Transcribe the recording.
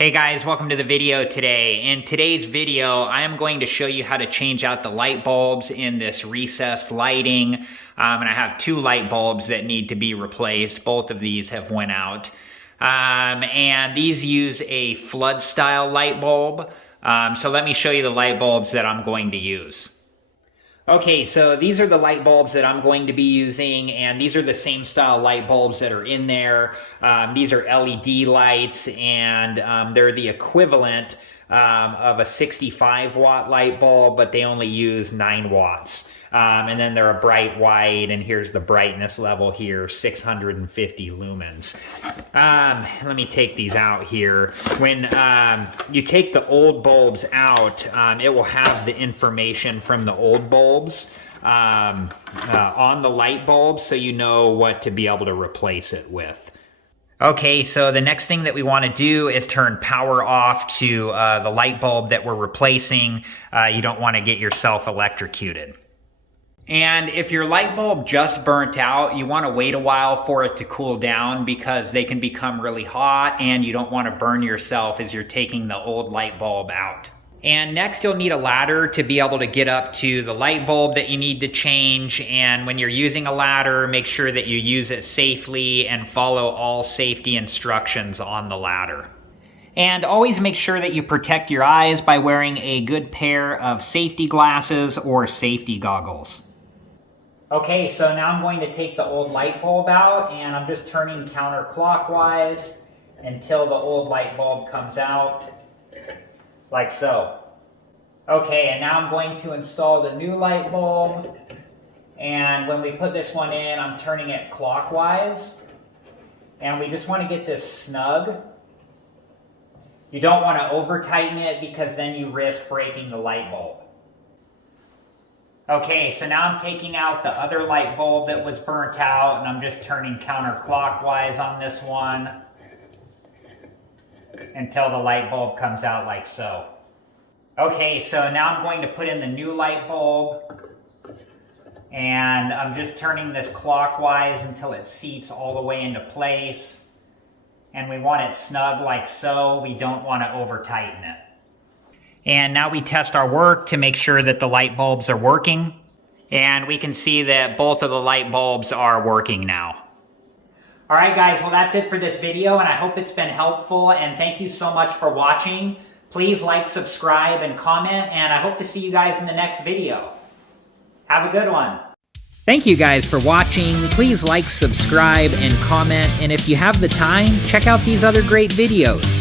Hey guys, welcome to the video today. In today's video, I am going to show you how to change out the light bulbs in this recessed lighting. And I have two light bulbs that need to be replaced. Both of these have went out. And these use a flood style light bulb. So let me show you the light bulbs that I'm going to use. Okay, so these are the light bulbs that I'm going to be using, and these are the same style light bulbs that are in there. These are LED lights, and they're the equivalent of a 65 watt light bulb, but they only use 9 watts. And then they're a bright white, and here's the brightness level here, 650 lumens. Let me take these out here. When you take the old bulbs out, it will have the information from the old bulbs on the light bulb, so you know what to be able to replace it with. Okay, so the next thing that we want to do is turn power off to the light bulb that we're replacing. You don't want to get yourself electrocuted. And if your light bulb just burnt out, you want to wait a while for it to cool down because they can become really hot and you don't want to burn yourself as you're taking the old light bulb out. And next you'll need a ladder to be able to get up to the light bulb that you need to change. And when you're using a ladder, make sure that you use it safely and follow all safety instructions on the ladder. And always make sure that you protect your eyes by wearing a good pair of safety glasses or safety goggles. Okay, so now I'm going to take the old light bulb out, and I'm just turning counterclockwise until the old light bulb comes out, like so. Okay, and now I'm going to install the new light bulb, and when we put this one in, I'm turning it clockwise, and we just want to get this snug. You don't want to over-tighten it because then you risk breaking the light bulb. Okay, so now I'm taking out the other light bulb that was burnt out, and I'm just turning counterclockwise on this one until the light bulb comes out like so. Okay, so now I'm going to put in the new light bulb, and I'm just turning this clockwise until it seats all the way into place. And we want it snug like so. We don't want to over-tighten it. And now we test our work to make sure that the light bulbs are working. And we can see that both of the light bulbs are working now. All right, guys, well, that's it for this video, and I hope it's been helpful. And thank you so much for watching. Please like, subscribe, and comment, and I hope to see you guys in the next video. Have a good one. Thank you guys for watching. Please like, subscribe, and comment. And if you have the time, check out these other great videos.